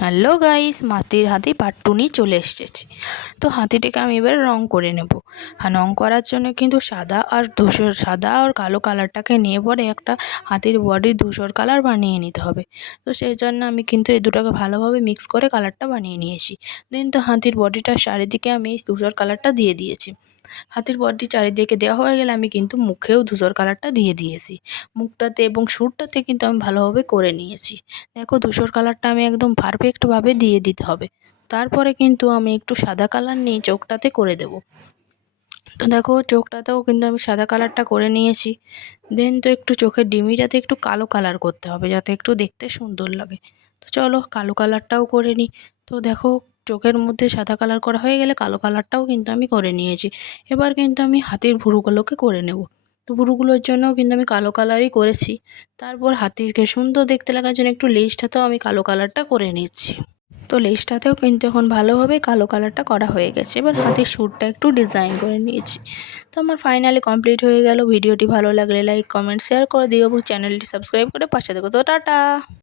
Hello guys, মাটির হাতি part 2 নিয়ে চলে এসেছি। তো হাতিটাকে আমি এবার রং করে নেব। আর রং করার জন্য কিন্তু সাদা আর কালো কালারটাকে নিয়ে পরে একটা হাতির বডির ধূসর কালার বানিয়ে নিতে হবে। তো সেই জন্য আমি কিন্তু এই দুটোকে ভালোভাবে মিক্স করে কালারটা বানিয়ে নিয়েছি। দেন তো হাতির বডিটার চারিদিকে আমি এই ধূসর কালারটা দিয়ে দিয়েছি। হাতির বডি চারিদিকে দেওয়া হয়ে গেলে আমি কিন্তু মুখেও ধূসর কালারটা দিয়ে দিয়েছি। মুখটাতে এবং সুরটাতে কিন্তু আমি ভালোভাবে করে নিয়েছি। দেখো, ধূসর কালারটা আমি একদম পারফেক্টভাবে দিয়ে দিতে হবে। তারপরে কিন্তু আমি একটু সাদা কালার নিয়ে চোখটাতে করে দেব। তো দেখো, চোখটাতেও কিন্তু আমি সাদা কালারটা করে নিয়েছি। দেন তো একটু চোখের ডিমিটাতে একটু কালো কালার করতে হবে, যাতে একটু দেখতে সুন্দর লাগে। তো চলো কালো কালারটাও করে নিই। তো দেখো, চোখের মধ্যে সাদা কালার করা হয়ে গেলে কালো কালারটাও কিন্তু আমি করে নিয়েছি। এবার কিন্তু আমি হাতির ভুরুগুলোকে করে নেব। তো ভুরুগুলোর জন্যও কিন্তু আমি কালো কালারই করেছি। তারপর হাতিকে সুন্দর দেখতে লাগার জন্য একটু লেজটাতেও আমি কালো কালারটা করে নিচ্ছি। তো লেজটাতেও কিন্তু এখন ভালোভাবে কালো কালারটা করা হয়ে গেছে। এবার হাতের সুরটা একটু ডিজাইন করে নিয়েছি। তো আমার ফাইনালি কমপ্লিট হয়ে গেল। ভিডিওটি ভালো লাগলে লাইক, কমেন্ট, শেয়ার করে দিও এবং চ্যানেলটি সাবস্ক্রাইব করে পাশে দেখো। তো টাটা।